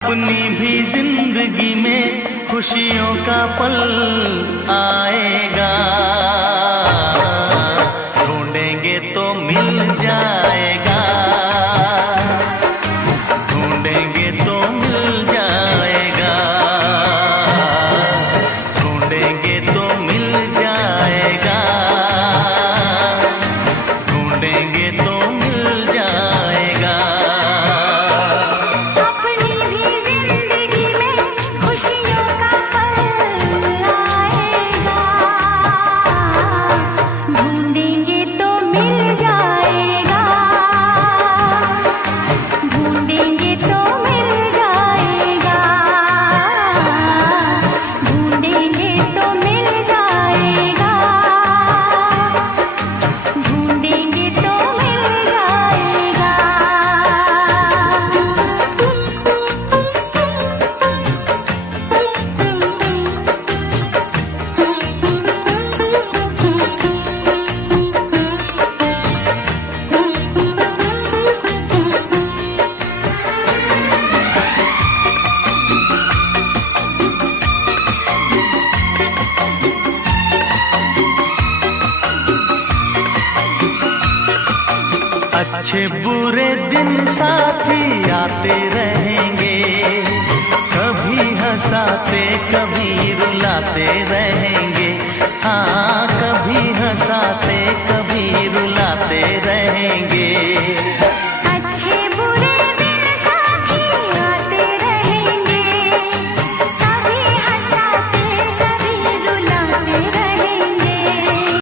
अपनी भी जिंदगी में खुशियों का पल आएगा, ढूंढेंगे तो मिल जाएगा, ढूंढेंगे तो मिल जाएगा, ढूंढेंगे तो मिल जाएगा, ढूंढेंगे तो मिल जाएगा। अच्छे बुरे दिन साथी आते रहेंगे, कभी हंसाते कभी रुलाते रहेंगे, हाँ कभी हंसाते कभी